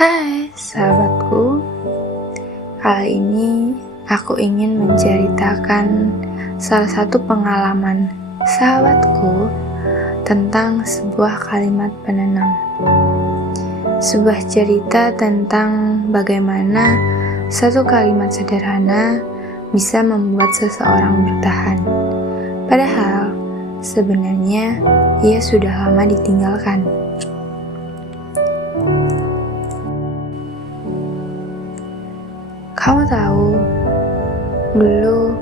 Hai sahabatku, kali ini aku ingin menceritakan salah satu pengalaman sahabatku tentang sebuah kalimat penenang. Sebuah cerita tentang bagaimana satu kalimat sederhana bisa membuat seseorang bertahan. Padahal sebenarnya ia sudah lama ditinggalkan. Kamu tahu, dulu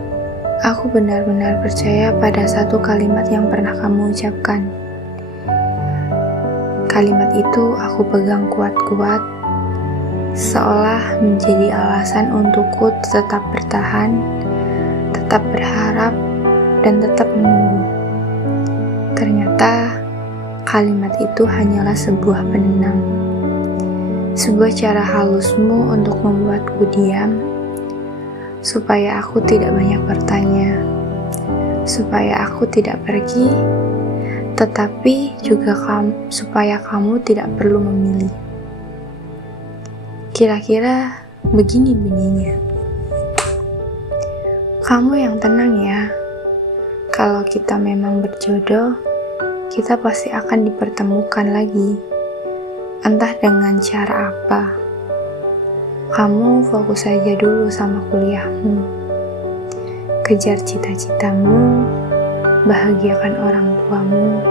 aku benar-benar percaya pada satu kalimat yang pernah kamu ucapkan. Kalimat itu aku pegang kuat-kuat, seolah menjadi alasan untukku tetap bertahan, tetap berharap, dan tetap menunggu. Ternyata kalimat itu hanyalah sebuah penenang. Sebuah cara halusmu untuk membuatku diam, supaya aku tidak banyak bertanya, supaya aku tidak pergi, tetapi juga supaya kamu tidak perlu memilih. Kira-kira begini bunyinya. Kamu yang tenang ya, kalau kita memang berjodoh, kita pasti akan dipertemukan lagi. Entah dengan cara apa. Kamu fokus saja dulu sama kuliahmu. Kejar cita-citamu, bahagiakan orang tuamu.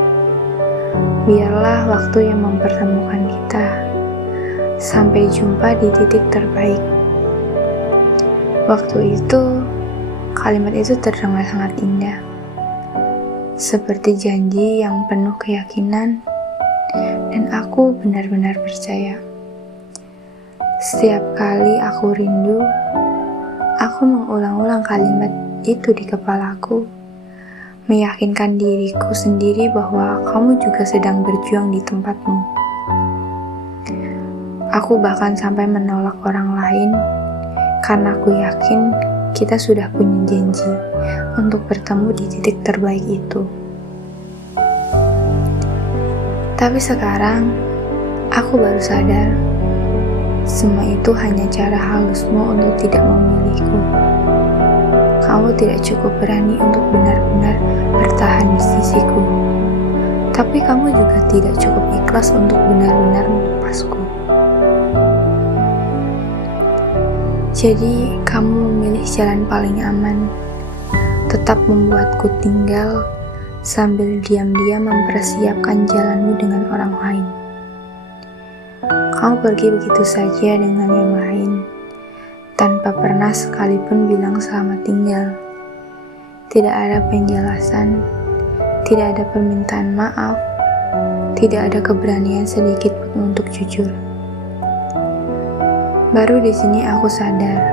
Biarlah waktu yang mempertemukan kita. Sampai jumpa di titik terbaik. Waktu itu, kalimat itu terdengar sangat indah. Seperti janji yang penuh keyakinan. Dan aku benar-benar percaya. Setiap kali aku rindu, aku mengulang-ulang kalimat itu di kepalaku, meyakinkan diriku sendiri bahwa kamu juga sedang berjuang di tempatmu. Aku bahkan sampai menolak orang lain, karena aku yakin kita sudah punya janji untuk bertemu di titik terbaik itu. Tapi sekarang, aku baru sadar, semua itu hanya cara halusmu untuk tidak memilihku. Kamu tidak cukup berani untuk benar-benar bertahan di sisiku. Tapi kamu juga tidak cukup ikhlas untuk benar-benar melepasku. Jadi, kamu memilih jalan paling aman, tetap membuatku tinggal, sambil diam-diam mempersiapkan jalanmu dengan orang lain. Kamu pergi begitu saja dengan yang lain, tanpa pernah sekalipun bilang selamat tinggal. Tidak ada penjelasan, tidak ada permintaan maaf, tidak ada keberanian sedikit pun untuk jujur. Baru di sini aku sadar,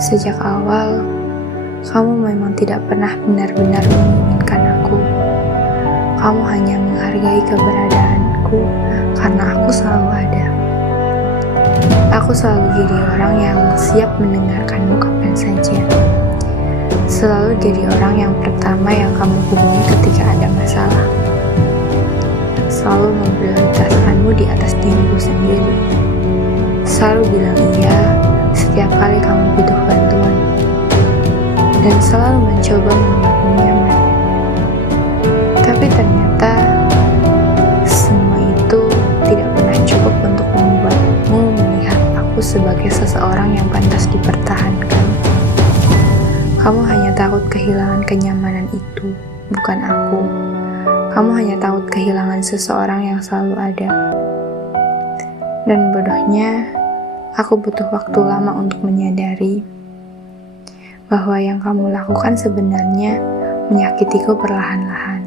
sejak awal, kamu memang tidak pernah benar-benar menginginkan aku. Kamu hanya menghargai keberadaanku karena aku selalu ada. Aku selalu jadi orang yang siap mendengarkanmu kapan saja. Selalu jadi orang yang pertama yang kamu hubungi ketika ada masalah. Selalu memprioritaskanmu di atas diriku sendiri. Selalu bilang iya setiap kali kamu butuh bantuan. Dan selalu mencoba membuatmu nyaman. Tapi ternyata semua itu tidak pernah cukup untuk membuatmu melihat aku sebagai seseorang yang pantas dipertahankan. Kamu hanya takut kehilangan kenyamanan itu, bukan aku. Kamu hanya takut kehilangan seseorang yang selalu ada. Dan bodohnya, aku butuh waktu lama untuk menyadari bahwa yang kamu lakukan sebenarnya menyakitiku perlahan-lahan.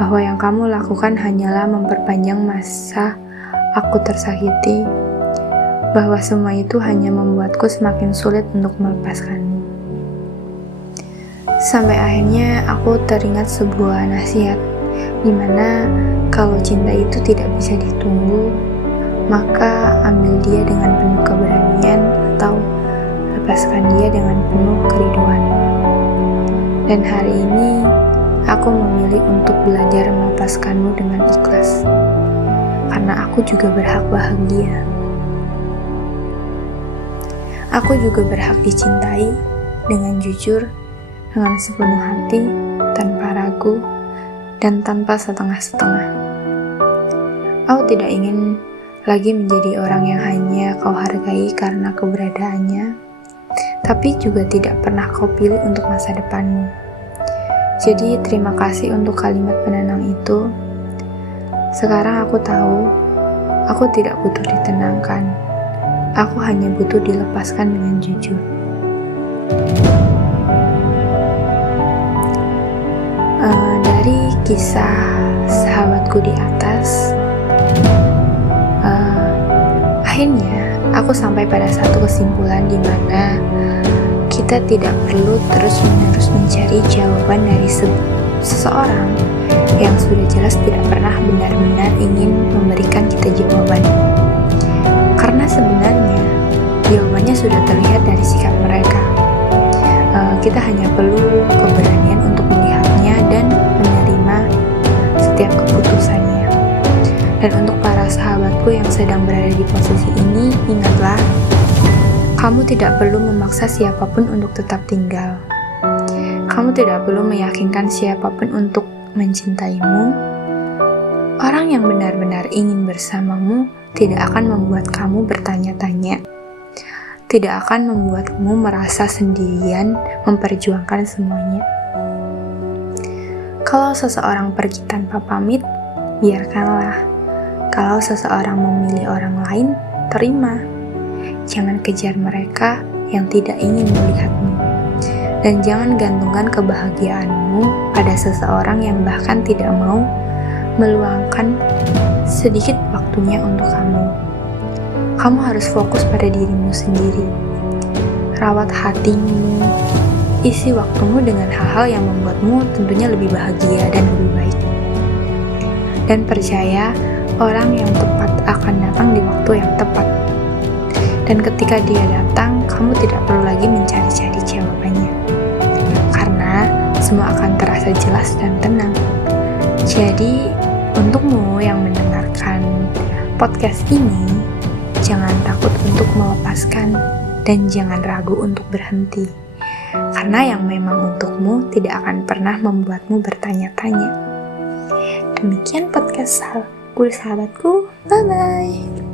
Bahwa yang kamu lakukan hanyalah memperpanjang masa aku tersakiti. Bahwa semua itu hanya membuatku semakin sulit untuk melepaskanmu. Sampai akhirnya aku teringat sebuah nasihat, dimana kalau cinta itu tidak bisa ditunggu, maka ambil dia dengan penuh keberanian atau lepaskan dia dengan penuh kerinduan. Dan hari ini, aku memilih untuk belajar melepaskanmu dengan ikhlas. Karena aku aku juga berhak bahagia. Aku juga berhak dicintai dengan jujur, dengan sepenuh hati, tanpa ragu, dan tanpa setengah-setengah. Aku tidak ingin lagi menjadi orang yang hanya kau hargai karena keberadaannya, tapi juga tidak pernah kau pilih untuk masa depanmu. Jadi terima kasih untuk kalimat penenang itu. Sekarang aku tahu, aku tidak butuh ditenangkan. Aku hanya butuh dilepaskan dengan jujur. Dari kisah sahabatku di atas, akhirnya aku sampai pada satu kesimpulan di mana kita tidak perlu terus-menerus mencari jawaban dari seseorang yang sudah jelas tidak pernah benar-benar ingin memberikan kita jawaban. Karena sebenarnya jawabannya sudah terlihat dari sikap mereka. Kita hanya perlu keberanian untuk melihatnya dan menerima setiap keputusannya. Dan untuk para sahabatku yang sedang berada di posisi ini, ingatlah, kamu tidak perlu memaksa siapapun untuk tetap tinggal. Kamu tidak perlu meyakinkan siapapun untuk mencintaimu. Orang yang benar-benar ingin bersamamu tidak akan membuat kamu bertanya-tanya, tidak akan membuatmu merasa sendirian memperjuangkan semuanya. Kalau seseorang pergi tanpa pamit, biarkanlah. Kalau seseorang memilih orang lain, terima. Jangan kejar mereka yang tidak ingin melihatmu. Dan jangan gantungkan kebahagiaanmu pada seseorang yang bahkan tidak mau meluangkan sedikit waktunya untuk kamu. Kamu harus fokus pada dirimu sendiri. Rawat hatimu, isi waktumu dengan hal-hal yang membuatmu tentunya lebih bahagia dan lebih baik. Dan percaya, orang yang tepat akan datang di waktu yang tepat. Dan ketika dia datang, kamu tidak perlu lagi mencari-cari jawabannya. Karena semua akan terasa jelas dan tenang. Jadi, untukmu yang mendengarkan podcast ini, jangan takut untuk melepaskan dan jangan ragu untuk berhenti. Karena yang memang untukmu tidak akan pernah membuatmu bertanya-tanya. Demikian podcast sahabatku, bye-bye.